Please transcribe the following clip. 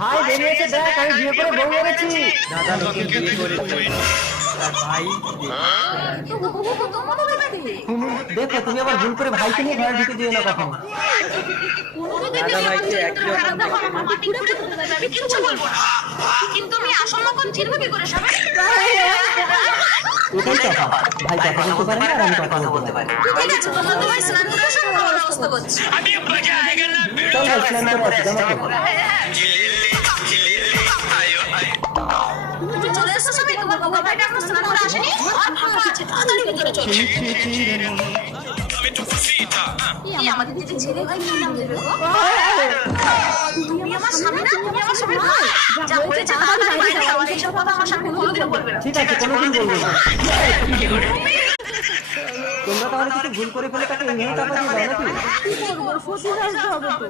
ভাই বেরিয়েছে দেখ, আমি বিয়ে করে বউ এনেছি। দাদা লোকে বিয়ে করেছে আর ভাই দেখো তুমি আবার ভুল করে ভাইকে নিয়ে ঘরে ঢুকে দিও না কখনো। দাদা ভাইকে একই রকম আমি কিচ্ছু বলবো না, কিন্তু আমি আসল লক্ষণ চিনব কি করে সবাই? এটাই কথা, ভাই কথা বলতে পারে না আর আমি কথা বলতে পারি। ঠিক আছে, তোমরা তোমার স্নান করে আসো, আমি খাবার ব্যবস্থা করছি। চল ভাই স্নান করে আসি, জামা কাপড়। তুমি চলে এসো সবাই, তোমার বাবা ভাইটা এখনো স্নান করে আসেনি, আর ফাঁকা আছে, তাড়াতাড়ি ভিতরে চলো। এই আমাদের দিদি ছেলে ভাই কি নাম দেবে গো? তুমি আমার স্বামী না, তুমি আমার স্বামী ভাই। যা হয়েছে তাড়াতাড়ি বাড়ি যাও, আর এইসব কথা আমার সামনে কোনোদিনও বলবে না। ঠিক আছে, কোনোদিন বলবো না। তোমরা তাহলে কিছু ভুল করে ফেলে তাকে এমনি চাপা দিয়ে দাও নাকি? কি করবো, সত্যি হবে তো।